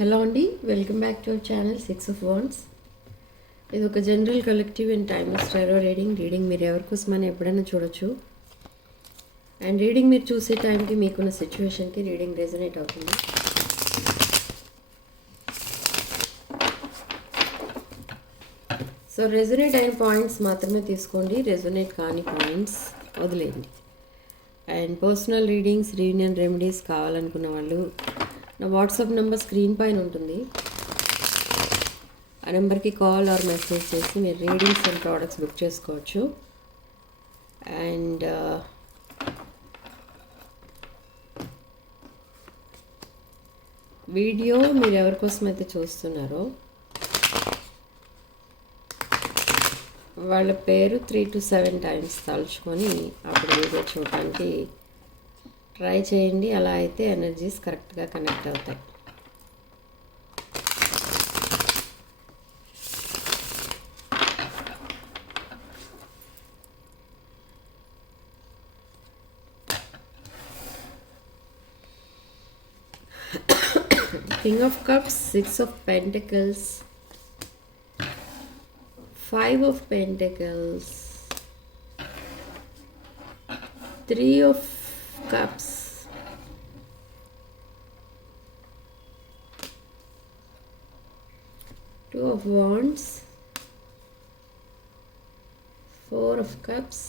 Hello అండి, welcome back to our channel 6 of Wands. ఇది ఒక general collective and timeless tarot reading మీరు ఎవరి కోసమని ఎప్పుడైనా చూడొచ్చు. అండ్ రీడింగ్ మీరు చూసే టైంకి మీకున్న సిచ్యువేషన్కి రీడింగ్ రెజొనేట్ అవుతుంది. సో రెజొనేట్ అయిన పాయింట్స్ మాత్రమే తీసుకోండి, రెజొనేట్ కాని పాయింట్స్ వదిలేయండి. And personal readings, reunion remedies కావాలనుకున్న వాళ్ళు నా వాట్సాప్ నెంబర్ స్క్రీన్ పైన ఉంటుంది. ఆ నెంబర్కి కాల్ ఆర్ మెసేజ్ చేసి మీరు రీడింగ్స్ అండ్ ప్రోడక్ట్స్ బుక్ చేసుకోవచ్చు. అండ్ వీడియో మీరు ఎవరికోసం అయితే చూస్తున్నారో వాళ్ళ పేరు 3 to 7 times తలుచుకొని అప్పుడు వీడియో చూడటానికి ట్రై చేయండి. అలా అయితే ఎనర్జీస్ కరెక్ట్గా కనెక్ట్ అవుతాయి. King of Cups, 6 of Pentacles, 5 of Pentacles, 3 of Cups, 2 of Wands, 4 of Cups,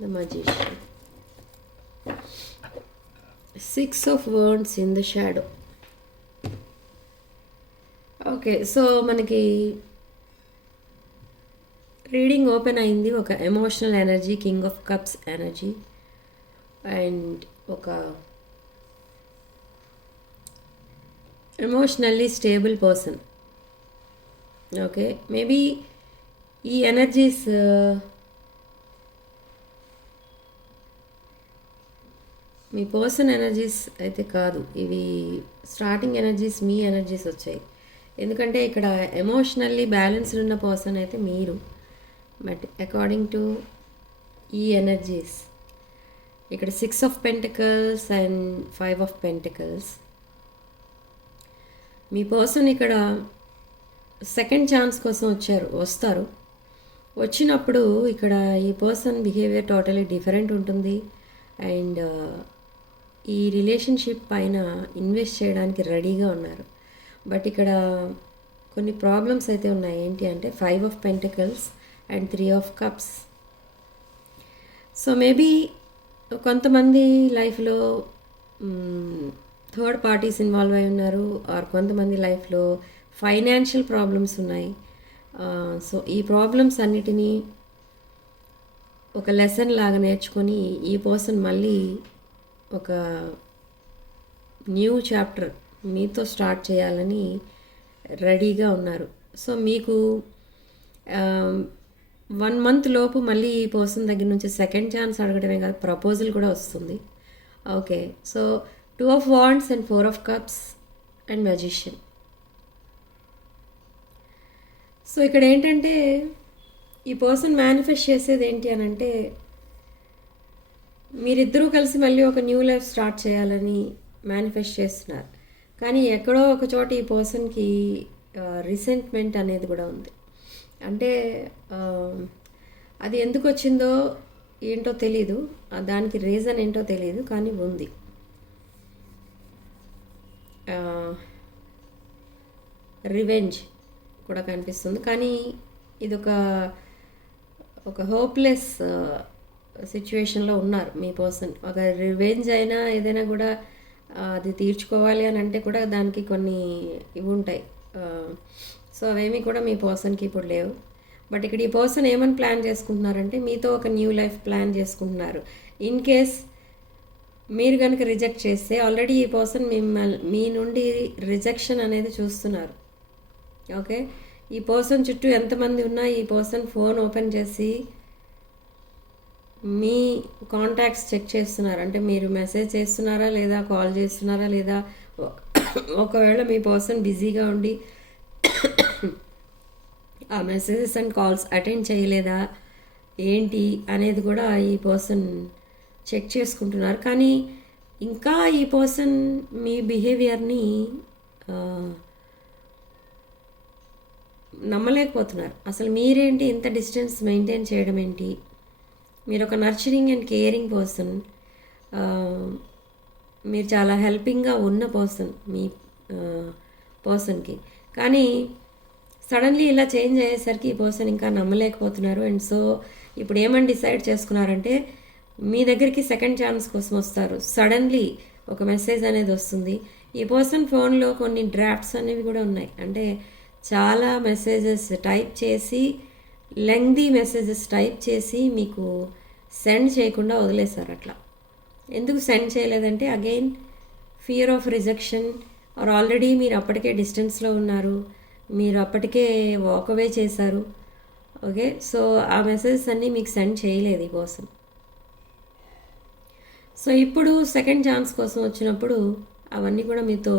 the Magician, 6 of Wands in the shadow. Okay, so మనకి రీడింగ్ ఓపెన్ అయింది. ఒక emotional energy, king of cups energy, and ఒక emotionally stable person. Okay, maybe ఈ energies మీ person energies అయితే కాదు, ఇవి starting energies, మీ energies వచ్చాయి. ఎందుకంటే ఇక్కడ ఎమోషనల్లీ బ్యాలెన్స్డ్ ఉన్న పర్సన్ అయితే మీరు. బట్ అకార్డింగ్ టు ఈ ఎనర్జీస్ ఇక్కడ 6 of Pentacles and 5 of Pentacles, me person ఇక్కడ సెకండ్ ఛాన్స్ కోసం వస్తారు. వచ్చినప్పుడు ఇక్కడ ఈ పర్సన్ బిహేవియర్ టోటలీ డిఫరెంట్ ఉంటుంది. అండ్ ఈ రిలేషన్షిప్ పైన ఇన్వెస్ట్ చేయడానికి రెడీగా ఉన్నారు. బట్ ఇక్కడ కొన్ని ప్రాబ్లమ్స్ అయితే ఉన్నాయి. ఏంటి అంటే 5 of Pentacles and 3 of Cups. So maybe కొంతమంది లైఫ్లో థర్డ్ పార్టీస్ ఇన్వాల్వ్ అయి ఉన్నారు, ఆర్ కొంతమంది లైఫ్లో ఫైనాన్షియల్ ప్రాబ్లమ్స్ ఉన్నాయి. సో ఈ ప్రాబ్లమ్స్ అన్నిటినీ ఒక లెసన్ లాగా నేర్చుకొని ఈ పర్సన్ మళ్ళీ ఒక న్యూ చాప్టర్ మీతో స్టార్ట్ చేయాలని రెడీగా ఉన్నారు. సో మీకు 1 month లోపు మళ్ళీ ఈ పర్సన్ దగ్గర నుంచి సెకండ్ ఛాన్స్ అడగడమే కాదు, ప్రపోజల్ కూడా వస్తుంది. Okay, so 2 of Wands and 4 of Cups and Magician. So ఇక్కడ ఏంటంటే ఈ పర్సన్ మేనిఫెస్ట్ చేసేది ఏంటి అని అంటే మీరిద్దరూ కలిసి మళ్ళీ ఒక న్యూ లైఫ్ స్టార్ట్ చేయాలని మేనిఫెస్ట్ చేస్తున్నారు. కానీ ఎక్కడో ఒక చోట ఈ పర్సన్కి రిసెంట్మెంట్ అనేది కూడా ఉంది. అంటే అది ఎందుకు వచ్చిందో ఏంటో తెలీదు, దానికి రీజన్ ఏంటో తెలియదు, కానీ ఉంది. రివెంజ్ కూడా కనిపిస్తుంది. కానీ ఇది ఒక హోప్లెస్ సిచ్యువేషన్లో ఉన్నారు మీ పర్సన్. ఒక రివెంజ్ అయినా ఏదైనా కూడా అది తీర్చుకోవాలి అని అంటే కూడా దానికి కొన్ని ఇవి ఉంటాయి. సో అవేమీ కూడా మీ పర్సన్కి ఇప్పుడు లేవు. బట్ ఇక్కడ ఈ పర్సన్ ఏమని ప్లాన్ చేసుకుంటున్నారంటే మీతో ఒక న్యూ లైఫ్ ప్లాన్ చేసుకుంటున్నారు. ఇన్ కేస్ మీరు కనుక రిజెక్ట్ చేస్తే ఆల్రెడీ ఈ పర్సన్ మీ నుండి రిజెక్షన్ అనేది చూస్తున్నారు. ఓకే, ఈ పర్సన్ చుట్టూ ఎంతమంది ఉన్నా ఈ పర్సన్ ఫోన్ ఓపెన్ చేసి మీ కాంటాక్ట్స్ చెక్ చేస్తున్నారు. అంటే మీరు మెసేజ్ చేస్తున్నారా లేదా, కాల్ చేస్తున్నారా లేదా, ఒకవేళ మీ పర్సన్ బిజీగా ఉండి ఆ మెసేజెస్ అండ్ కాల్స్ అటెండ్ చేయలేదా ఏంటి అనేది కూడా ఈ పర్సన్ చెక్ చేసుకుంటున్నారు. కానీ ఇంకా ఈ పర్సన్ మీ బిహేవియర్ని నమ్మలేకపోతున్నారు. అసలు మీరేంటి ఇంత డిస్టెన్స్ మెయింటైన్ చేయడం ఏంటి? మీరు ఒక నర్చరింగ్ అండ్ కేరింగ్ పర్సన్, మీరు చాలా హెల్పింగ్గా ఉన్న పర్సన్ మీ పర్సన్కి. కానీ సడన్లీ ఇలా చేంజ్ అయ్యేసరికి ఈ పర్సన్ ఇంకా నమ్మలేకపోతున్నారు. అండ్ సో ఇప్పుడు ఏమని డిసైడ్ చేసుకున్నారంటే మీ దగ్గరికి సెకండ్ ఛాన్స్ కోసం వస్తారు. సడన్లీ ఒక మెసేజ్ అనేది వస్తుంది. ఈ పర్సన్ ఫోన్లో కొన్ని డ్రాఫ్ట్స్ అనేవి కూడా ఉన్నాయి. అంటే చాలా మెసేజెస్ టైప్ చేసి, లెంగ్దీ మెసేజెస్ టైప్ చేసి మీకు సెండ్ చేయకుండా వదిలేశారు. అట్లా ఎందుకు సెండ్ చేయలేదంటే again fear of rejection, or already మీరు అప్పటికే డిస్టెన్స్లో ఉన్నారు, మీరు అప్పటికే వాకవే చేశారు. ఓకే, సో ఆ మెసేజెస్ అన్నీ మీకు సెండ్ చేయలేదు ఈ పర్సన్. సో ఇప్పుడు సెకండ్ ఛాన్స్ కోసం వచ్చినప్పుడు అవన్నీ కూడా మీతో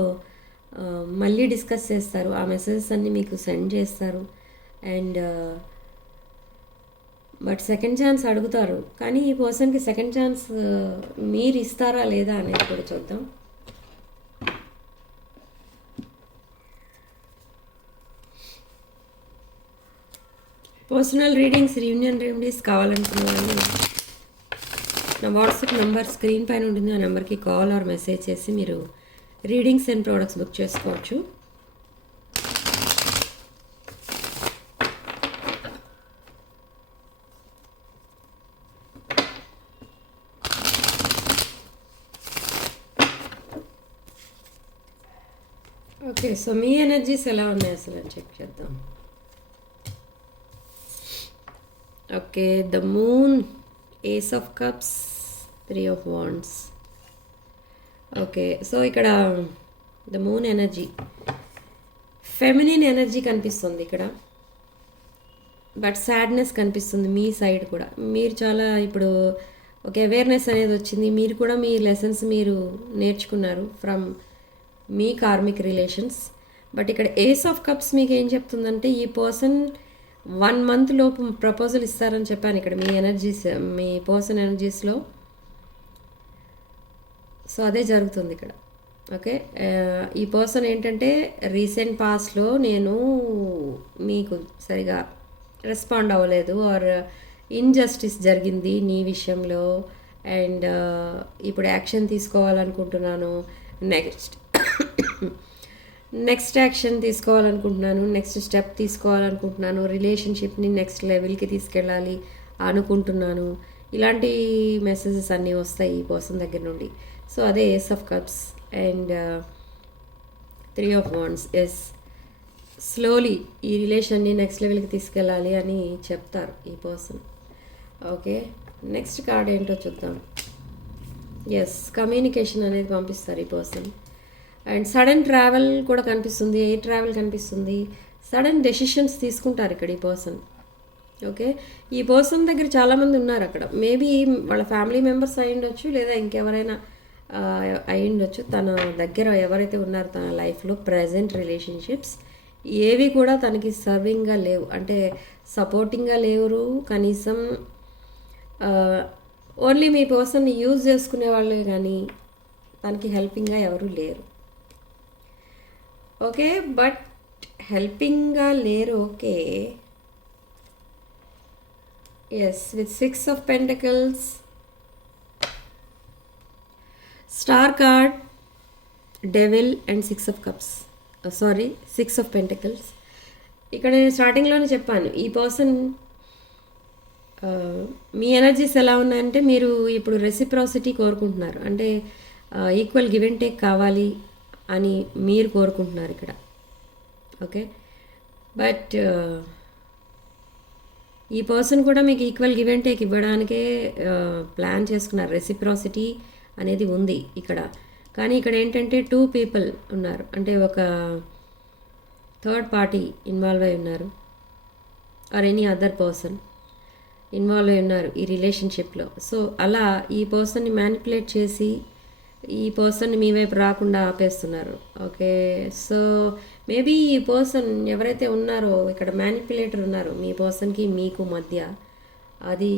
మళ్ళీ డిస్కస్ చేస్తారు. ఆ మెసేజెస్ అన్నీ మీకు సెండ్ చేస్తారు. అండ్ బట్ సెకండ్ ఛాన్స్ అడుగుతారు. కానీ ఈ పర్సన్కి సెకండ్ ఛాన్స్ మీరు ఇస్తారా లేదా అనేది కూడా చూద్దాం. పర్సనల్ రీడింగ్స్, రీయూనియన్ రెమెడీస్ కావాలనుకున్న వాళ్ళు నా వాట్సాప్ నెంబర్ స్క్రీన్ పైన ఉంటుంది. ఆ నెంబర్కి కాల్ ఆర్ మెసేజ్ చేసి మీరు రీడింగ్స్ అండ్ ప్రోడక్ట్స్ బుక్ చేసుకోవచ్చు. ఓకే, సో మీ ఎనర్జీస్ ఎలా ఉన్నాయి అసలు అని చెక్ చేద్దాం. Okay, the moon, ace of cups, 3 of wands. Okay, so ఇక్కడ the moon energy, feminine energy కనిపిస్తుంది ఇక్కడ. బట్ సాడ్నెస్ కనిపిస్తుంది మీ సైడ్ కూడా. మీరు చాలా ఇప్పుడు ఒక అవేర్నెస్ అనేది వచ్చింది. మీరు కూడా మీ లెసన్స్ మీరు నేర్చుకున్నారు from me karmic relations. But ఇక్కడ ఏస్ ఆఫ్ కప్స్ మీకు ఏం చెప్తుందంటే ఈ పర్సన్ 1 month లోపు ప్రపోజల్ ఇస్తారని చెప్పాను ఇక్కడ మీ ఎనర్జీస్, మీ పర్సన్ ఎనర్జీస్లో. సో అదే జరుగుతుంది ఇక్కడ. ఓకే, ఈ పర్సన్ ఏంటంటే రీసెంట్ పాస్ట్లో నేను మీకు సరిగా రెస్పాండ్ అవ్వలేదు, ఆర్ ఇన్జస్టిస్ జరిగింది నీ విషయంలో, అండ్ ఇప్పుడు యాక్షన్ తీసుకోవాలనుకుంటున్నాను, నెక్స్ట్ యాక్షన్ తీసుకోవాలనుకుంటున్నాను, నెక్స్ట్ స్టెప్ తీసుకోవాలనుకుంటున్నాను, రిలేషన్షిప్ని నెక్స్ట్ లెవెల్కి తీసుకెళ్ళాలి అనుకుంటున్నాను. ఇలాంటి మెసేజెస్ అన్నీ వస్తాయి ఈ పర్సన్ దగ్గర నుండి. సో అదే ace of cups and 3 of wands. Yes, slowly ఈ రిలేషన్ని నెక్స్ట్ లెవెల్కి తీసుకెళ్ళాలి అని చెప్తారు ఈ పర్సన్. ఓకే, నెక్స్ట్ కార్డ్ ఏంటో చూద్దాం. ఎస్, కమ్యూనికేషన్ అనేది పంపిస్తారు ఈ పర్సన్. అండ్ సడన్ ట్రావెల్ కూడా కనిపిస్తుంది, ఎయిర్ ట్రావెల్ కనిపిస్తుంది. సడన్ డెసిషన్స్ తీసుకుంటారు ఇక్కడ ఈ పర్సన్. ఓకే, ఈ పర్సన్ దగ్గర చాలామంది ఉన్నారు అక్కడ. మేబీ వాళ్ళ ఫ్యామిలీ మెంబర్స్ అయి ఉండొచ్చు, లేదా ఇంకెవరైనా అయి ఉండొచ్చు. తన దగ్గర ఎవరైతే ఉన్నారో తన లైఫ్లో ప్రజెంట్ రిలేషన్షిప్స్ ఏవి కూడా తనకి సర్వింగ్గా లేవు, అంటే సపోర్టింగ్గా లేరు. కనీసం ఓన్లీ మీ పర్సన్ని యూజ్ చేసుకునే వాళ్ళే కానీ తనకి హెల్పింగ్గా ఎవరు లేరు. ఓకే, బట్ హెల్పింగ్గా లేరు. Okay, yes, with 6 of Pentacles, star card, devil and 6 of Cups. 6 of Pentacles. ఇక్కడ నేను స్టార్టింగ్లోనే చెప్పాను ఈ పర్సన్ మీ ఎనర్జీస్ ఎలా ఉన్నాయంటే మీరు ఇప్పుడు రెసిప్రాసిటీ కోరుకుంటున్నారు, అంటే ఈక్వల్ గివ్ అండ్ టేక్ కావాలి అని మీరు కోరుకుంటున్నారు ఇక్కడ. ఓకే, బట్ ఈ పర్సన్ కూడా మీకు ఈక్వల్ గివ్ అండ్ టేక్ ఇవ్వడానికే ప్లాన్ చేసుకున్నారు. రెసిప్రాసిటీ అనేది ఉంది ఇక్కడ. కానీ ఇక్కడ ఏంటంటే 2 people ఉన్నారు, అంటే ఒక థర్డ్ పార్టీ ఇన్వాల్వ్ అయి ఉన్నారు, or any other person involve అయి ఉన్నారు ఈ రిలేషన్షిప్లో. సో అలా ఈ పర్సన్ని మ్యానిపులేట్ చేసి ఈ పర్సన్ని మీ వైపు రాకుండా ఆపేస్తున్నారు. ఓకే, సో మేబీ ఈ పర్సన్ ఎవరైతే ఉన్నారో ఇక్కడ మ్యానిపులేటర్ ఉన్నారు మీ పర్సన్కి మీకు మధ్య, అది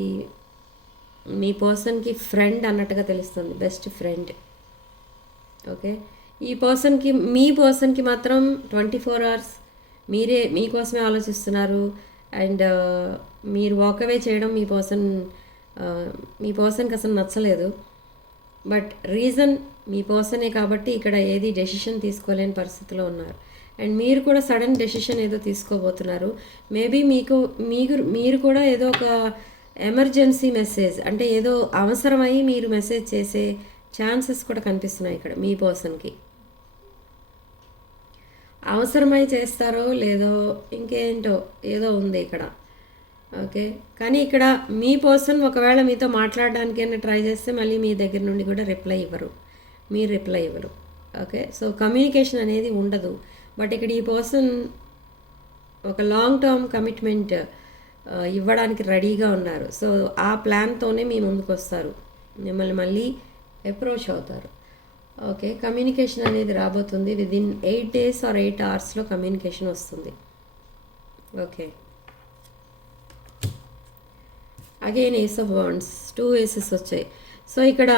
మీ పర్సన్కి ఫ్రెండ్ అన్నట్టుగా తెలుస్తుంది, బెస్ట్ ఫ్రెండ్. ఓకే, ఈ పర్సన్కి మీ పర్సన్కి మాత్రం 24 అవర్స్ మీకోసమే ఆలోచిస్తున్నారు. అండ్ మీరు వాకవే చేయడం మీ పర్సన్కి అసలు నచ్చలేదు. బట్ రీజన్ మీ పర్సనే కాబట్టి ఇక్కడ ఏది డెసిషన్ తీసుకోలేని పరిస్థితిలో ఉన్నారు. అండ్ మీరు కూడా సడన్ డెసిషన్ ఏదో తీసుకోబోతున్నారు. మేబీ మీరు కూడా ఏదో ఒక ఎమర్జెన్సీ మెసేజ్, అంటే ఏదో అవసరమై మీరు మెసేజ్ చేసే ఛాన్సెస్ కూడా కనిపిస్తున్నాయి ఇక్కడ మీ పర్సన్కి. అవసరమై చేస్తారో లేదో ఇంకేంటో ఏదో ఉంది ఇక్కడ. ఓకే, కానీ ఇక్కడ మీ పర్సన్ ఒకవేళ మీతో మాట్లాడడానికైనా ట్రై చేస్తే మళ్ళీ మీ దగ్గర నుండి కూడా మీరు రిప్లై ఇవ్వరు. ఓకే, సో కమ్యూనికేషన్ అనేది ఉండదు. బట్ ఇక్కడ ఈ పర్సన్ ఒక లాంగ్ టర్మ్ కమిట్మెంట్ ఇవ్వడానికి రెడీగా ఉన్నారు. సో ఆ ప్లాన్తోనే మీ ముందుకు వస్తారు, మిమ్మల్ని మళ్ళీ అప్రోచ్ అవుతారు. ఓకే, కమ్యూనికేషన్ అనేది రాబోతుంది. Within 8 days or 8 hours communication వస్తుంది. Okay, again ace of wands, 2 aces వచ్చాయి. సో ఇక్కడ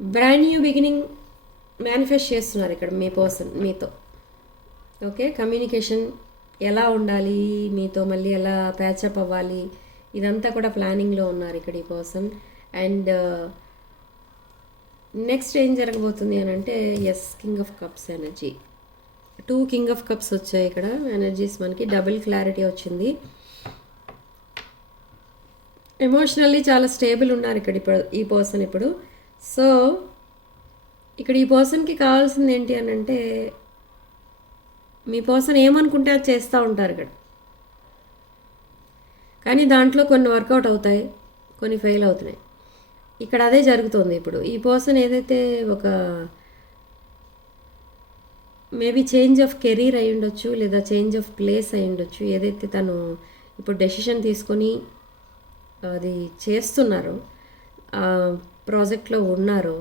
బ్రాండ్ న్యూ బిగినింగ్ మేనిఫెస్ట్ చేస్తున్నారు ఇక్కడ మీ పర్సన్ మీతో. ఓకే, కమ్యూనికేషన్ ఎలా ఉండాలి, మీతో మళ్ళీ ఎలా ప్యాచప్ అవ్వాలి, ఇదంతా కూడా ప్లానింగ్లో ఉన్నారు ఇక్కడ ఈ పర్సన్. అండ్ నెక్స్ట్ ఏం జరగబోతుంది అని అంటే, yes, king of cups energy, 2 king of cups వచ్చాయి ఇక్కడ ఎనర్జీస్. మనకి డబుల్ క్లారిటీ వచ్చింది. ఎమోషనల్లీ చాలా స్టేబుల్ ఉన్నారు ఇక్కడ ఈ పర్సన్ ఇప్పుడు. సో ఇక్కడ ఈ పర్సన్కి కావాల్సింది ఏంటి అని అంటే, మీ పర్సన్ ఏమనుకుంటే అది చేస్తూ ఉంటారు ఇక్కడ. కానీ దాంట్లో కొన్ని వర్కౌట్ అవుతాయి, కొన్ని ఫెయిల్ అవుతున్నాయి. ఇక్కడ అదే జరుగుతుంది ఇప్పుడు. ఈ పర్సన్ ఏదైతే ఒక మేబీ చేంజ్ ఆఫ్ కెరీర్ అయి ఉండొచ్చు, లేదా చేంజ్ ఆఫ్ ప్లేస్ అయి ఉండొచ్చు. ఏదైతే తను ఇప్పుడు డెసిషన్ తీసుకొని అది చేస్తున్నారో, ప్రాజెక్ట్లో ఉన్నారో,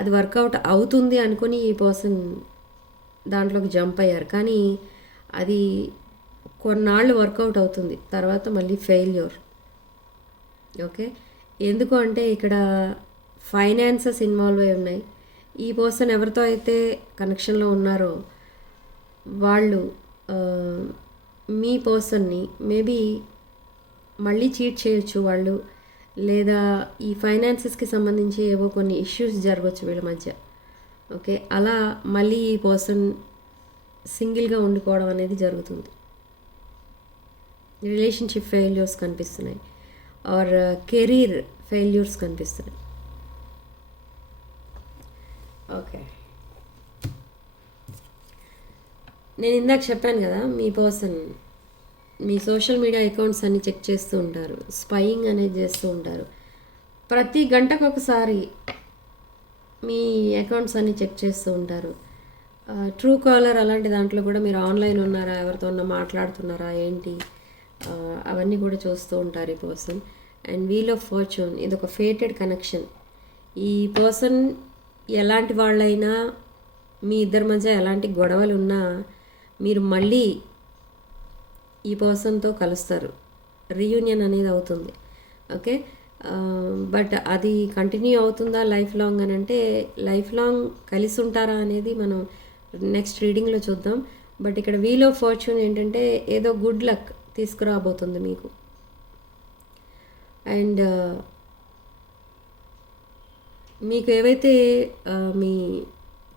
అది వర్కౌట్ అవుతుంది అనుకుని ఈ పర్సన్ దాంట్లోకి జంప్ అయ్యారు. కానీ అది కొన్నాళ్ళు వర్కౌట్ అవుతుంది, తర్వాత మళ్ళీ ఫెయిల్యూర్. ఓకే, ఎందుకు అంటే ఇక్కడ ఫైనాన్సెస్ ఇన్వాల్వ్ అయి ఉన్నాయి. ఈ పర్సన్ ఎవరితో అయితే కనెక్షన్లో ఉన్నారో వాళ్ళు మీ పర్సన్ని మేబీ మళ్ళీ చీట్ చేయొచ్చు వాళ్ళు, లేదా ఈ ఫైనాన్సెస్కి సంబంధించి ఏవో కొన్ని ఇష్యూస్ జరగవచ్చు వీళ్ళ మధ్య. ఓకే, అలా మళ్ళీ ఈ పర్సన్ సింగిల్గా ఉండిపోవడం అనేది జరుగుతుంది. రిలేషన్షిప్ ఫెయిల్యూర్స్ కనిపిస్తున్నాయి, ఆర్ కెరీర్ ఫెయిల్యూర్స్ కనిపిస్తున్నాయి. ఓకే, నేను ఇందాక చెప్పాను కదా, మీ పర్సన్ మీ సోషల్ మీడియా అకౌంట్స్ అన్ని చెక్ చేస్తూ ఉంటారు, స్పైయింగ్ అనేది చేస్తూ ఉంటారు. ప్రతి గంటకు ఒకసారి మీ అకౌంట్స్ అన్ని చెక్ చేస్తూ ఉంటారు. ట్రూ కాలర్ అలాంటి దాంట్లో కూడా మీరు ఆన్లైన్ ఉన్నారా, ఎవరితో ఉన్నా మాట్లాడుతున్నారా ఏంటి, అవన్నీ కూడా చూస్తూ ఉంటారు ఈ person. And wheel of fortune, ఇది ఒక ఫేటెడ్ కనెక్షన్. ఈ పర్సన్ ఎలాంటి వాళ్ళైనా, మీ ఇద్దరి మధ్య ఎలాంటి గొడవలు ఉన్నా మీరు మళ్ళీ ఈ పర్సన్తో కలుస్తారు, రీయూనియన్ అనేది అవుతుంది. ఓకే, బట్ అది కంటిన్యూ అవుతుందా లైఫ్ లాంగ్ అని అంటే, లైఫ్ లాంగ్ కలిసి ఉంటారా అనేది మనం నెక్స్ట్ రీడింగ్లో చూద్దాం. బట్ ఇక్కడ వీల్ ఆఫ్ ఫార్చ్యూన్ ఏంటంటే ఏదో గుడ్ లక్ తీసుకురాబోతుంది మీకు. అండ్ మీకు ఏవైతే మీ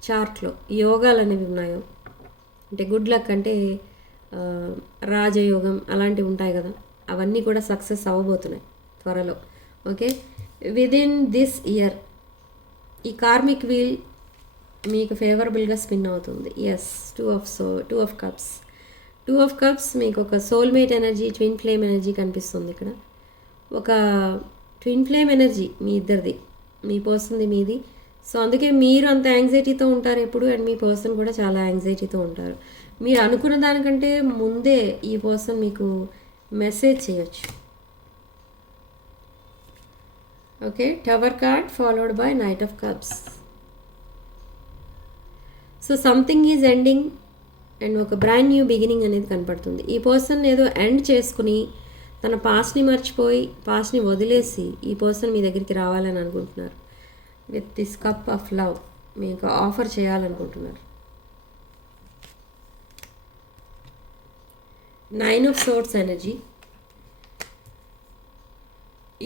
చార్ట్లో యోగాలు అనేవి ఉన్నాయో, అంటే గుడ్ లక్ అంటే రాజయోగం అలాంటివి ఉంటాయి కదా, అవన్నీ కూడా సక్సెస్ అవ్వబోతున్నాయి త్వరలో. ఓకే, విదిన్ దిస్ ఇయర్ ఈ కార్మిక్ వీల్ మీకు ఫేవరబుల్గా స్పిన్ అవుతుంది. ఎస్, టూ ఆఫ్ కప్స్ మీకు ఒక soulmate energy, twin flame energy కనిపిస్తుంది ఇక్కడ. ఒక ట్విన్ ఫ్లేమ్ ఎనర్జీ మీ ఇద్దరిది, మీ పర్సన్ది మీది. సో అందుకే మీరు అంత యాంగ్జైటీతో ఉంటారు ఎప్పుడు, అండ్ మీ పర్సన్ కూడా చాలా యాంగ్జైటీతో ఉంటారు. మీరు అనుకున్న దానికంటే ముందే ఈ పర్సన్ మీకు మెసేజ్ చేయొచ్చు. Okay, tower card followed by knight of cups. So something is ending and ఒక బ్రాండ్ న్యూ బిగినింగ్ అనేది కనపడుతుంది. ఈ పర్సన్ ఏదో ఎండ్ చేసుకుని తన పాస్ట్ని మర్చిపోయి పాస్ట్ని వదిలేసి ఈ పర్సన్ మీ దగ్గరికి రావాలని అనుకుంటున్నారు. With this cup of love మీకు ఆఫర్ చేయాలనుకుంటున్నారు. 9 ఆఫ్ సోర్డ్స్ ఎనర్జీ.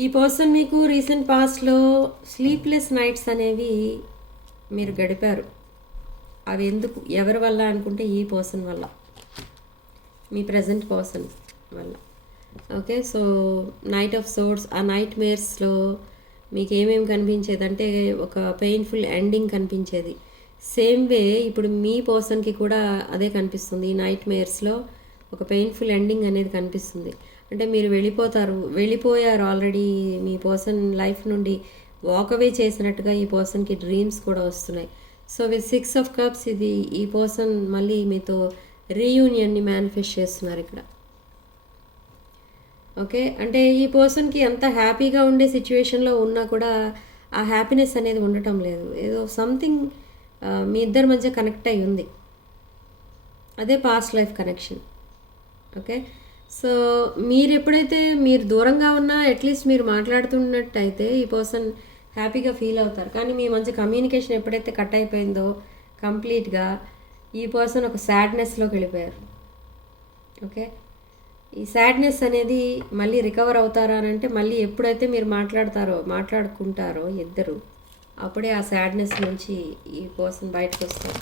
ఈ పర్సన్ మీకు రీసెంట్ పాస్ట్లో స్లీప్లెస్ నైట్స్ అనేవి మీరు గడిపారు. అవి ఎందుకు, ఎవరి వల్ల అనుకుంటే ఈ పర్సన్ వల్ల, మీ ప్రజెంట్ పర్సన్ వల్ల. Okay, so knight of swords, ఆ నైట్ మేర్స్లో మీకు ఏమేమి కనిపించేది అంటే ఒక పెయిన్ఫుల్ ఎండింగ్ కనిపించేది. సేమ్ వే ఇప్పుడు మీ పర్సన్కి కూడా అదే కనిపిస్తుంది. ఈ నైట్ మేర్స్లో ఒక పెయిన్ఫుల్ ఎండింగ్ అనేది కనిపిస్తుంది. అంటే మీరు వెళ్ళిపోయారు ఆల్రెడీ. మీ పర్సన్ లైఫ్ నుండి వాకవే చేసినట్టుగా ఈ పర్సన్కి డ్రీమ్స్ కూడా వస్తున్నాయి. సో విత్ 6 ఆఫ్ కప్స్ ఇది ఈ పర్సన్ మళ్ళీ మీతో రీయూనియన్ని మేనిఫెస్ట్ చేస్తున్నారు ఇక్కడ. ఓకే, అంటే ఈ పర్సన్కి ఎంత హ్యాపీగా ఉండే సిచ్యువేషన్లో ఉన్నా కూడా ఆ హ్యాపీనెస్ అనేది ఉండటం లేదు. ఏదో సంథింగ్ మీ ఇద్దరి మధ్య కనెక్ట్ అయి ఉంది. అదే past life connection. Okay, so మీరు ఎప్పుడైతే మీరు దూరంగా ఉన్నా అట్లీస్ట్ మీరు మాట్లాడుతున్నట్టయితే ఈ పర్సన్ హ్యాపీగా ఫీల్ అవుతారు. కానీ మీ మధ్య కమ్యూనికేషన్ ఎప్పుడైతే కట్ అయిపోయిందో కంప్లీట్గా ఈ పర్సన్ ఒక సాడ్నెస్లోకి వెళ్ళిపోయారు. ఓకే, ఈ సాడ్నెస్ అనేది మళ్ళీ రికవర్ అవుతారా అని అంటే మళ్ళీ ఎప్పుడైతే మీరు మాట్లాడుకుంటారో ఇద్దరు, అప్పుడే ఆ సాడ్నెస్ నుంచి ఈ పర్సన్ బయటకు వస్తారు.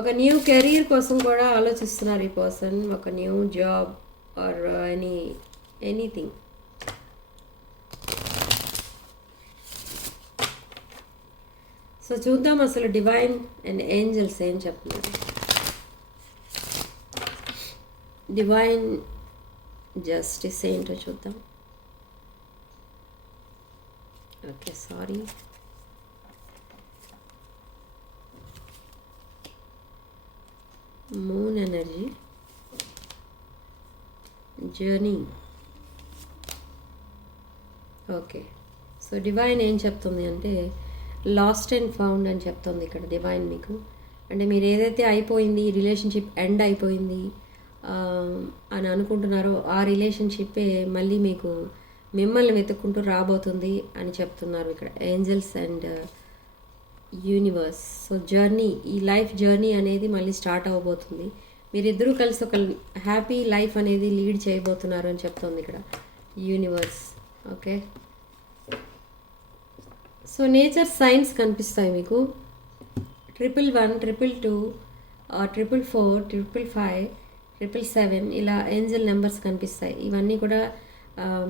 ఒక న్యూ కెరీర్ కోసం కూడా ఆలోచిస్తున్నారు ఈ పర్సన్. ఒక new job or anything. So చూద్దాం అసలు డివైన్ అండ్ ఏంజల్స్ ఏం చెప్తున్నారు. డివైన్ జస్టిస్ ఏంటో చూద్దాం. Okay, sorry. Moon energy, journey. Okay, so divine ఏం చెప్తుంది అంటే లాస్ట్ అండ్ ఫౌండ్ అని చెప్తుంది ఇక్కడ డివైన్ మీకు. అంటే మీరు ఏదైతే అయిపోయింది, రిలేషన్షిప్ ఎండ్ అయిపోయింది అని అనుకుంటున్నారో ఆ రిలేషన్షిప్పే మళ్ళీ మీకు మిమ్మల్ని వెతుక్కుంటూ రాబోతుంది అని చెప్తున్నారు ఇక్కడ angels and universe. So journey, ఈ లైఫ్ జర్నీ అనేది మళ్ళీ స్టార్ట్ అవ్వబోతుంది. మీరిద్దరూ కలిసి ఒక హ్యాపీ లైఫ్ అనేది లీడ్ చేయబోతున్నారు అని చెప్తుంది ఇక్కడ universe. Okay, so nature science కనిపిస్తాయి మీకు. 111, 222, 444, 555, 777 ఇలా ఏంజల్ నెంబర్స్ కనిపిస్తాయి. ఇవన్నీ కూడా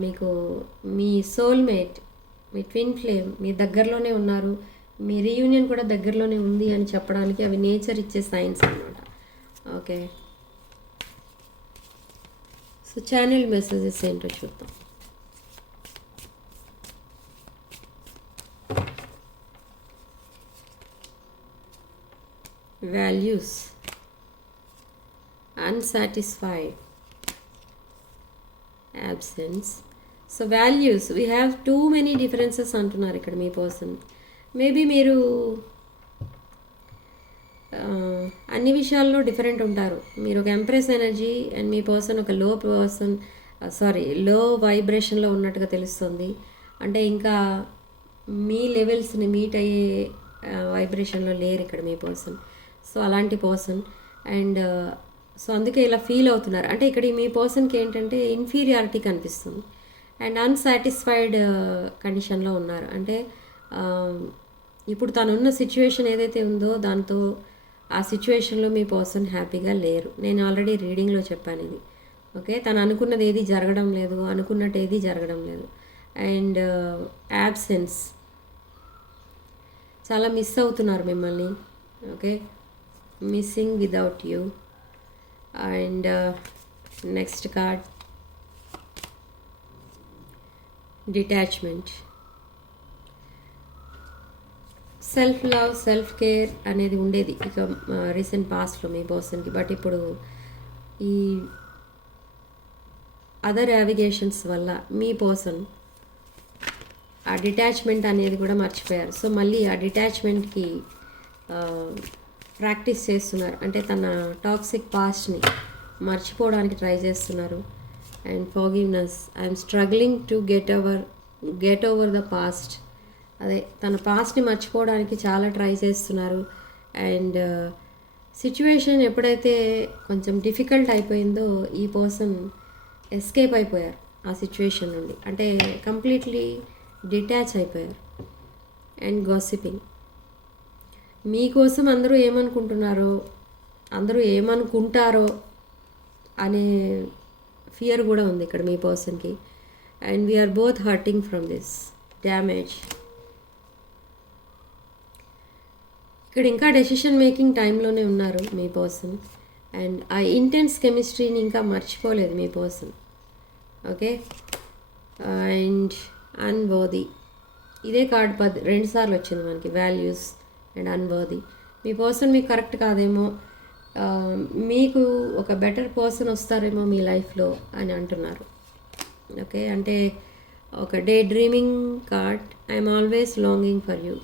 మీకు మీ సోల్మేట్, మీ ట్విన్ ఫ్లేమ్ మీ దగ్గరలోనే ఉన్నారు. మీ రీయూనియన్ కూడా దగ్గరలోనే ఉంది అని చెప్పడానికి అవి నేచర్ ఇచ్చే సైన్స్ అన్నమాట. ఓకే, సో ఛానల్ మెసేజెస్ ఏంటో చూద్దాం. Values, unsatisfied, absence. So values, we have too many differences అంటున్నారు ఇక్కడ మీ పర్సన్. మేబీ మీరు అన్ని విషయాల్లో డిఫరెంట్ ఉంటారు. మీరు ఒక empress energy and me person ఒక లో వైబ్రేషన్లో ఉన్నట్టుగా తెలుస్తుంది. అంటే ఇంకా మీ లెవెల్స్ని మీట్ అయ్యే వైబ్రేషన్లో లేరు ఇక్కడ మీ పర్సన్. సో అలాంటి పర్సన్ అండ్ సో అందుకే ఇలా ఫీల్ అవుతున్నారు. అంటే ఇక్కడ మీ పర్సన్కి ఏంటంటే ఇన్ఫీరియారిటీ కనిపిస్తుంది అండ్ అన్సాటిస్ఫైడ్ కండిషన్లో ఉన్నారు. అంటే ఇప్పుడు తనున్న సిచ్యువేషన్ ఏదైతే ఉందో దాంతో ఆ సిచ్యువేషన్లో మీ పర్సన్ హ్యాపీగా లేరు. నేను ఆల్రెడీ రీడింగ్లో చెప్పాను ఇది. ఓకే, తను అనుకున్నది ఏది జరగడం లేదు, అనుకున్నట్టు ఏది జరగడం లేదు. అండ్ యాబ్సెన్స్, చాలా మిస్ అవుతున్నారు మిమ్మల్ని. Okay, missing without you. And next card detachment. Self love, self care అనేది ఉండేది ఇక రీసెంట్ పాస్ట్లో మీ పర్సన్కి. బట్ ఇప్పుడు ఈ అదర్ యావిగేషన్స్ వల్ల మీ పర్సన్ ఆ డిటాచ్మెంట్ అనేది కూడా మర్చిపోయారు. సో మళ్ళీ ఆ డిటాచ్మెంట్కి ప్రాక్టీస్ చేస్తున్నారు. అంటే తన టాక్సిక్ పాస్ట్ని మర్చిపోవడానికి ట్రై చేస్తున్నారు. And forgiveness. I'm struggling to get over the past. అదే తన పాస్ట్ని మర్చిపోవడానికి చాలా ట్రై చేస్తున్నారు. అండ్ సిచ్యువేషన్ ఎప్పుడైతే కొంచెం డిఫికల్ట్ అయిపోయిందో ఈ పర్సన్ ఎస్కేప్ అయిపోయారు ఆ సిచ్యువేషన్ నుండి. అంటే కంప్లీట్లీ డిటాచ్ అయిపోయారు. And gossiping. మీకోసం అందరూ ఏమనుకుంటున్నారో, అందరూ ఏమనుకుంటారో అనే ఫియర్ కూడా ఉంది ఇక్కడ మీ పర్సన్కి. And we are both hurting from this damage. ఇక్కడ ఇంకా డెసిషన్ మేకింగ్ టైంలోనే ఉన్నారు మీ పర్సన్. అండ్ ఆ ఇంటెన్స్ కెమిస్ట్రీని ఇంకా మర్చిపోలేదు మీ పర్సన్. ఓకే. And unworthy. ఇదే కార్డ్ 2 సార్లు వచ్చింది మనకి, వాల్యూస్ అండ్ అన్వర్ది. మీ పర్సన్ మీకు కరెక్ట్ కాదేమో, మీకు ఒక బెటర్ పర్సన్ వస్తారేమో మీ లైఫ్లో అని అంటున్నారు. ఓకే. అంటే ఒక day dreaming card. I'm always longing for you.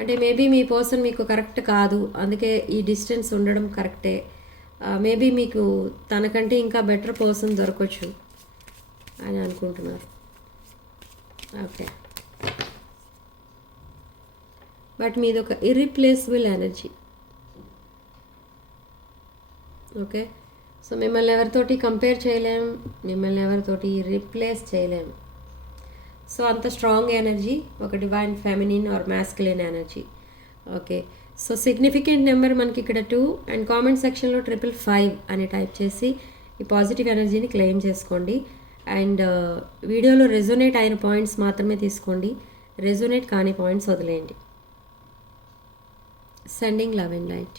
అంటే మేబీ మీ పర్సన్ మీకు కరెక్ట్ కాదు, అందుకే ఈ డిస్టెన్స్ ఉండడం కరెక్టే. మేబీ మీకు తనకంటే ఇంకా బెటర్ పర్సన్ దొరకవచ్చు అని అనుకుంటున్నారు. ఓకే. బట్ మీది ఒక ఇర్రిప్లేసబుల్ ఎనర్జీ. ఓకే. సో మిమ్మల్ని ఎవరితోటి కంపేర్ చేయలేం, మిమ్మల్ని ఎవరితోటి రీప్లేస్ చేయలేం. సో అంత స్ట్రాంగ్ ఎనర్జీ, ఒక divine feminine or masculine energy. Okay. So significant number మనకి ఇక్కడ 2. అండ్ కామెంట్ సెక్షన్లో 555 అని టైప్ చేసి ఈ పాజిటివ్ ఎనర్జీని క్లెయిమ్ చేసుకోండి. అండ్ వీడియోలో రెజోనేట్ అయిన పాయింట్స్ మాత్రమే తీసుకోండి, రెజోనేట్ కాని పాయింట్స్ వదిలేయండి. Sending love and light.